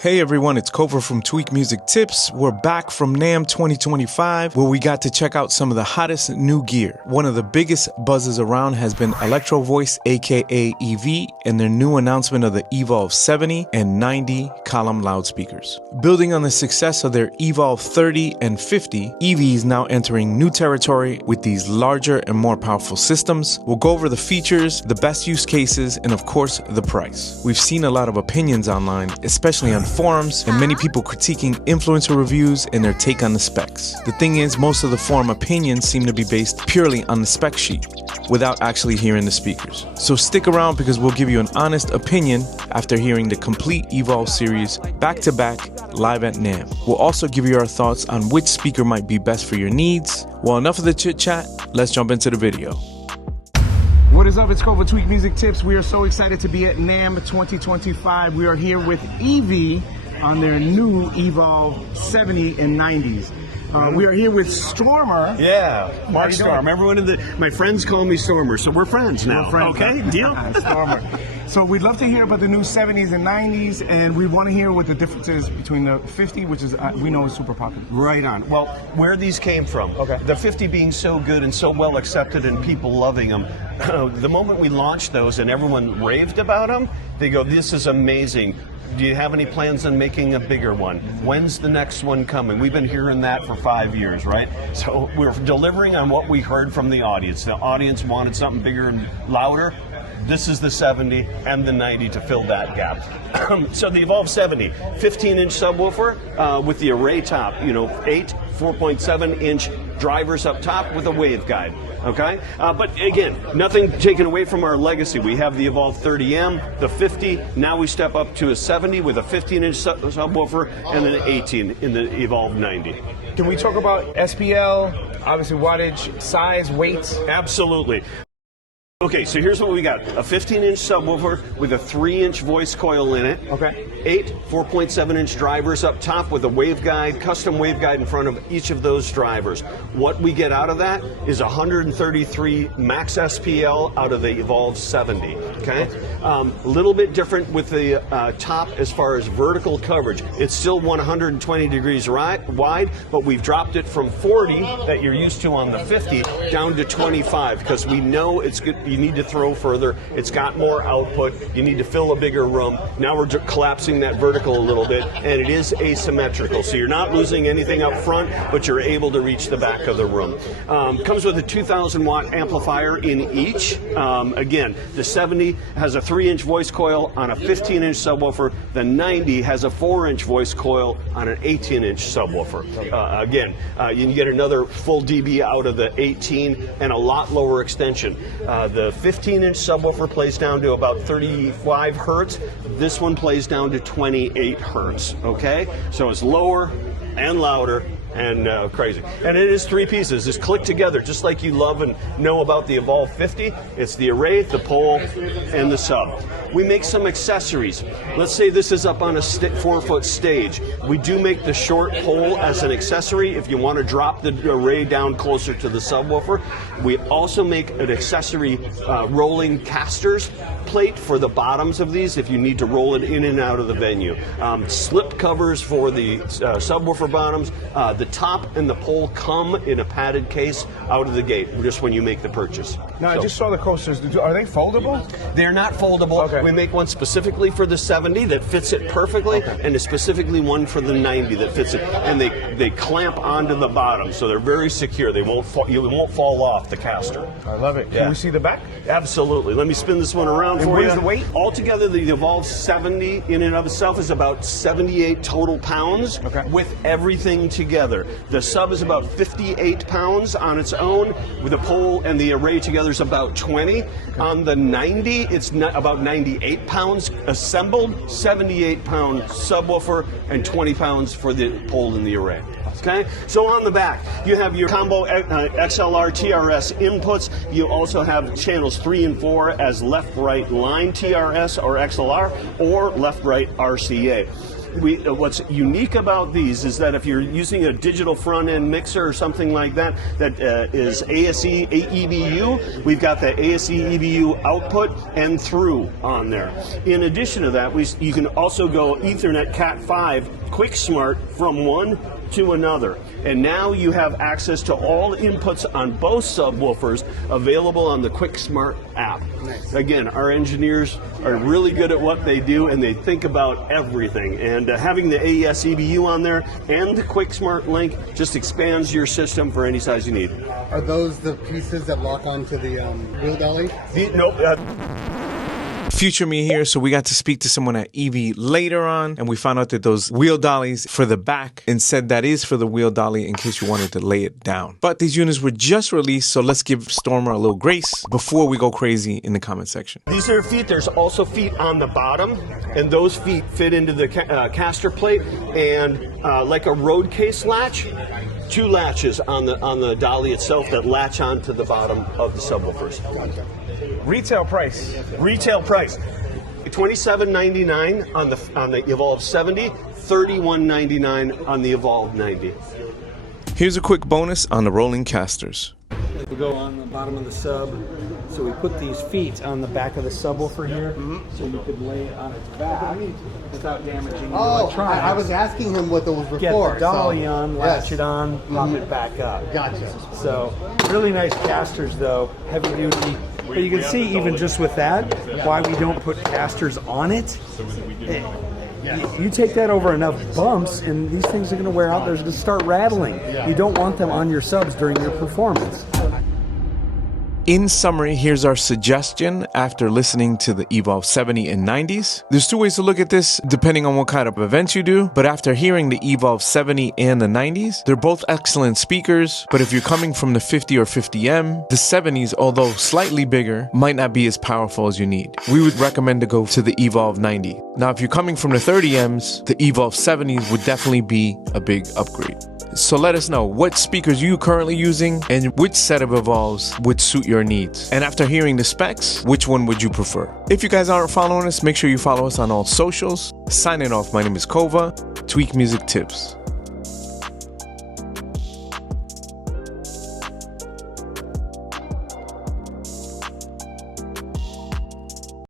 Hey everyone, it's Kovar from Tweak Music Tips. We're back from NAMM 2025 where we got to check out some of the hottest new gear. One of the biggest buzzes around has been Electro-Voice aka EV and their new announcement of the Evolve 70 and 90 column loudspeakers. Building on the success of their Evolve 30 and 50, EV is now entering new territory with these larger and more powerful systems. We'll go over the features, the best use cases, and of course the price. We've seen a lot of opinions online, especially on forums, and many people critiquing influencer reviews and their take on the specs. The thing is, most of the forum opinions seem to be based purely on the spec sheet, without actually hearing the speakers. So stick around because we'll give you an honest opinion after hearing the complete Evolve series back-to-back live at NAMM. We'll also give you our thoughts on which speaker might be best for your needs. Well, enough of the chit-chat, let's jump into the video. What is up? It's Kovar Tweak Music Tips. We are so excited to be at NAMM 2025. We are here with EV on their new Evolve 70 and 90s. We are here with Stormer. Yeah, Mark Storm. Everyone my friends call me Stormer, so we're friends now. We're friends. Okay, deal? Stormer. So we'd love to hear about the new 70s and 90s, and we want to hear what the difference is between the 50, which is we know is super popular. Right on. Well, where these came from. Okay. The 50 being so good and so well accepted and people loving them. The moment we launched those and everyone raved about them, they go, "This is amazing. Do you have any plans on making a bigger one? When's the next one coming?" We've been hearing that for 5 years, right? So we're delivering on what we heard from the audience. The audience wanted something bigger and louder. This is the 70 and the 90 to fill that gap. So the Evolve 70, 15-inch subwoofer with the array top, 8 4.7-inch drivers up top with a waveguide. Okay, but again, nothing taken away from our legacy. We have the Evolve 30M, the 50. Now we step up to a 70 with a 15-inch subwoofer and then an 18 in the Evolve 90. Can we talk about SPL, obviously wattage, size, weight? Absolutely. Okay, so here's what we got. A 15-inch subwoofer with a 3-inch voice coil in it. Okay. 8 4.7-inch drivers up top with a waveguide, custom waveguide in front of each of those drivers. What we get out of that is 133 max SPL out of the Evolve 70. Okay? A little bit different with the top as far as vertical coverage. It's still 120 degrees wide, but we've dropped it from 40 that you're used to on the 50 down to 25 because we know it's good. You need to throw further. It's got more output. You need to fill a bigger room. Now we're collapsing that vertical a little bit, and it is asymmetrical. So you're not losing anything up front, but you're able to reach the back of the room. Comes with a 2,000 watt amplifier in each. Again, the 70 has a 3-inch voice coil on a 15-inch subwoofer. The 90 has a 4-inch voice coil on an 18-inch subwoofer. Again, you can get another full dB out of the 18 and a lot lower extension. The 15-inch subwoofer plays down to about 35 hertz. This one plays down to 28 hertz. Okay, so it's lower and louder and crazy. And it is 3 pieces. It's clicked together just like you love and know about the Evolve 50. It's the array, the pole, and the sub. We make some accessories. Let's say this is up on a 4-foot stage. We do make the short pole as an accessory if you want to drop the array down closer to the subwoofer. We also make an accessory rolling casters plate for the bottoms of these if you need to roll it in and out of the venue. Slip covers for the subwoofer bottoms. The top and the pole come in a padded case out of the gate, just when you make the purchase. Now, I just saw the coasters. Are they foldable? They're not foldable. Okay. We make one specifically for the 70 that fits it perfectly, and specifically one for the 90 that fits it. And they clamp onto the bottom, so they're very secure. They won't you won't fall off the caster. I love it. Yeah. Can we see the back? Absolutely. Let me spin this one around for you. What is the weight? Altogether, the Evolve 70 in and of itself is about 78 total pounds with everything together. The sub is about 58 pounds on its own, with the pole and the array together is about 20. On the 90, it's about 98 pounds assembled, 78 pound subwoofer, and 20 pounds for the pole and the array. Okay, so on the back, you have your combo XLR TRS inputs. You also have channels 3 and 4 as left-right line TRS or XLR, or left-right RCA. What's unique about these is that if you're using a digital front-end mixer or something like that, that is ASE EBU, we've got the ASE EBU output and through on there. In addition to that, you can also go Ethernet Cat5 Quick Smart from one to another. And now you have access to all inputs on both subwoofers available on the Quick Smart app. Nice. Again, our engineers are really good at what they do, and they think about everything. And having the AES EBU on there and the Quick Smart link just expands your system for any size you need. Are those the pieces that lock onto the wheel dolly? Nope. Future me here, so we got to speak to someone at EV later on, and we found out that those wheel dollies for the back, and said that is for the wheel dolly in case you wanted to lay it down. But these units were just released, so let's give Stormer a little grace before we go crazy in the comment section. These are feet. There's also feet on the bottom, and those feet fit into the caster plate, and like a road case latch, 2 latches on the dolly itself that latch onto the bottom of the subwoofers. Gotcha. Retail price. Retail price, $27.99 on the Evolve 70, $31.99 on the Evolve 90. Here's a quick bonus on the rolling casters. We go on the bottom of the sub, so we put these feet on the back of the subwoofer here, so you could lay it on its back without damaging the electronics. I was asking him what those were Get for. the dolly on, latch yes. it on, pop it back up. Gotcha. So really nice casters though, heavy duty. But you can see even just with that, why we don't put casters on it. You take that over enough bumps and these things are going to wear out. They're going to start rattling. You don't want them on your subs during your performance. In summary, here's our suggestion after listening to the Evolve 70 and 90s. There's 2 ways to look at this depending on what kind of events you do, but after hearing the Evolve 70 and the 90s, they're both excellent speakers, but if you're coming from the 50 or 50M, the 70s, although slightly bigger, might not be as powerful as you need. We would recommend to go to the Evolve 90. Now, if you're coming from the 30Ms, the Evolve 70s would definitely be a big upgrade. So let us know what speakers you currently using and which set of Evolves would suit your needs. And after hearing the specs, which one would you prefer? If you guys aren't following us, make sure you follow us on all socials. Signing off, my name is Kova, Tweak Music Tips.